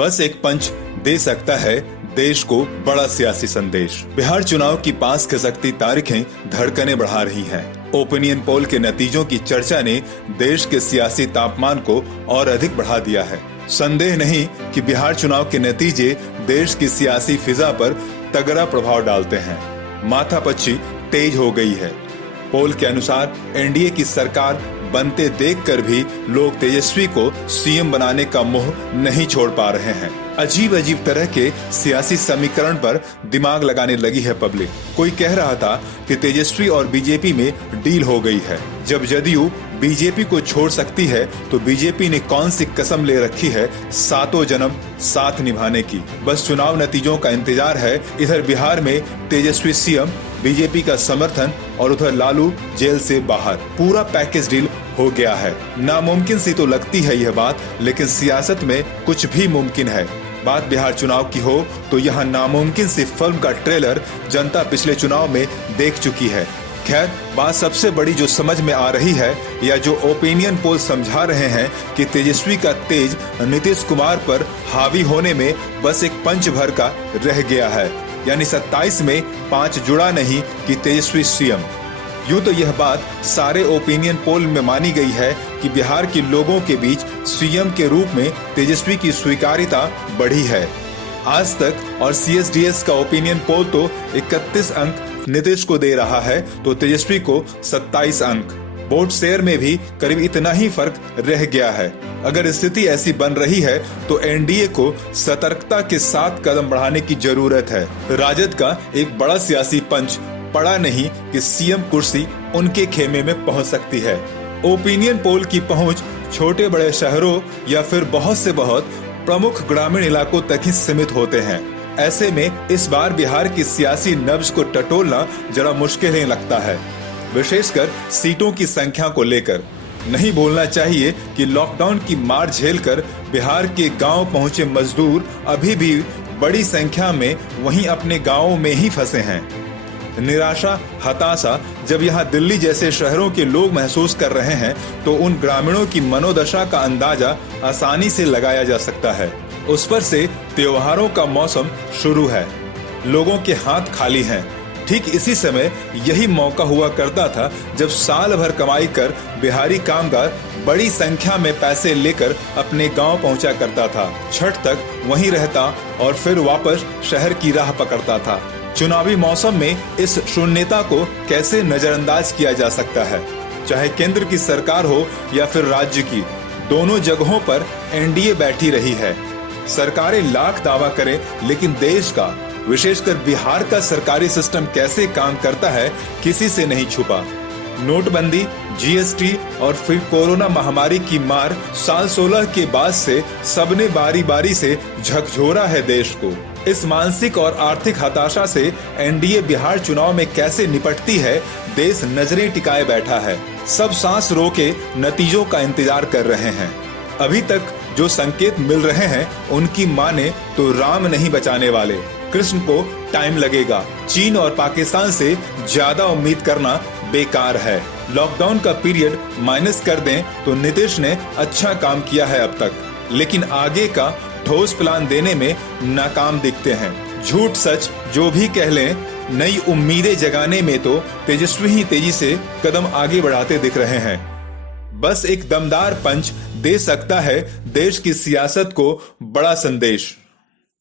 बस एक पंच दे सकता है देश को बड़ा सियासी संदेश। बिहार चुनाव की पास खिसकती तारीखें धड़कनें बढ़ा रही हैं। ओपिनियन पोल के नतीजों की चर्चा ने देश के सियासी तापमान को और अधिक बढ़ा दिया है। संदेह नहीं कि बिहार चुनाव के नतीजे देश की सियासी फिजा पर तगड़ा प्रभाव डालते हैं। माथापच्ची तेज हो गई है। पोल के अनुसार एनडीए की सरकार बनते देखकर भी लोग तेजस्वी को सीएम बनाने का मोह नहीं छोड़ पा रहे हैं। अजीब अजीब तरह के सियासी समीकरण पर दिमाग लगाने लगी है पब्लिक। कोई कह रहा था कि तेजस्वी और बीजेपी में डील हो गई है। जब जदयू बीजेपी को छोड़ सकती है तो बीजेपी ने कौन सी कसम ले रखी है सातों जन्म साथ निभाने की। बस चुनाव नतीजों का इंतजार है। इधर बिहार में तेजस्वी सीएम, बीजेपी का समर्थन और उधर लालू जेल से बाहर। पूरा पैकेज डील हो गया है। नामुमकिन सी तो लगती है यह बात, लेकिन सियासत में कुछ भी मुमकिन है। बात बिहार चुनाव की हो तो यहाँ नामुमकिन सी फिल्म का ट्रेलर जनता पिछले चुनाव में देख चुकी है। खैर, बात सबसे बड़ी जो समझ में आ रही है या जो ओपिनियन पोल समझा रहे हैं कि तेजस्वी का तेज नीतीश कुमार पर हावी होने में बस एक पंच भर का रह गया है, यानी 27 में 5 जुड़ा नहीं कि तेजस्वी सीएम। यूं तो यह बात सारे ओपिनियन पोल में मानी गई है कि बिहार के लोगों के बीच सीएम के रूप में तेजस्वी की स्वीकार्यता बढ़ी है। आज तक और सीएसडीएस का ओपिनियन पोल तो 31 अंक नीतीश को दे रहा है तो तेजस्वी को 27 अंक। वोट शेयर में भी करीब इतना ही फर्क रह गया है। अगर स्थिति ऐसी बन रही है तो एनडीए को सतर्कता के साथ कदम बढ़ाने की जरूरत है। राजद का एक बड़ा सियासी पंच पड़ा नहीं कि सीएम कुर्सी उनके खेमे में पहुंच सकती है। ओपिनियन पोल की पहुंच छोटे बड़े शहरों या फिर बहुत से बहुत प्रमुख ग्रामीण इलाकों तक ही सीमित होते हैं। ऐसे में इस बार बिहार की सियासी नब्ज को टटोलना जरा मुश्किल ही लगता है, विशेषकर सीटों की संख्या को लेकर। नहीं भूलना चाहिए कि लॉकडाउन की मार झेलकर बिहार के गांव पहुंचे मजदूर अभी भी बड़ी संख्या में वहीं अपने गांवों में ही फंसे हैं। निराशा, हताशा जब यहाँ दिल्ली जैसे शहरों के लोग महसूस कर रहे हैं तो उन ग्रामीणों की मनोदशा का अंदाजा आसानी से लगाया जा सकता है। उस पर से त्योहारों का मौसम शुरू है, लोगों के हाथ खाली हैं। ठीक इसी समय यही मौका हुआ करता था जब साल भर कमाई कर बिहारी कामगार बड़ी संख्या में पैसे लेकर अपने गांव पहुंचा करता था। छठ तक वहीं रहता और फिर वापस शहर की राह पकड़ता था। चुनावी मौसम में इस शून्यता को कैसे नजरअंदाज किया जा सकता है? चाहे केंद्र की सरकार हो या फिर राज्य की, दोनों जगहों पर एनडीए बैठी रही है। सरकारें लाख दावा करें, लेकिन देश का, विशेषकर बिहार का सरकारी सिस्टम कैसे काम करता है किसी से नहीं छुपा। नोटबंदी, जीएसटी और फिर कोरोना महामारी की मार साल 16 के बाद से सबने बारी बारी से झकझोरा है देश को। इस मानसिक और आर्थिक हताशा से एनडीए बिहार चुनाव में कैसे निपटती है, देश नजरें टिकाए बैठा है। सब सांस रोके नतीजों का इंतजार कर रहे हैं। अभी तक जो संकेत मिल रहे हैं उनकी माने तो राम नहीं बचाने वाले, कृष्ण को टाइम लगेगा। चीन और पाकिस्तान से ज्यादा उम्मीद करना बेकार है। लॉकडाउन का पीरियड माइनस कर दें तो नीतीश ने अच्छा काम किया है अब तक, लेकिन आगे का ठोस प्लान देने में नाकाम दिखते हैं। झूठ सच जो भी कह लें, नई उम्मीदें जगाने में तो तेजस्वी ही तेजी से कदम आगे बढ़ाते दिख रहे हैं। बस एक दमदार पंच दे सकता है देश की सियासत को बड़ा संदेश।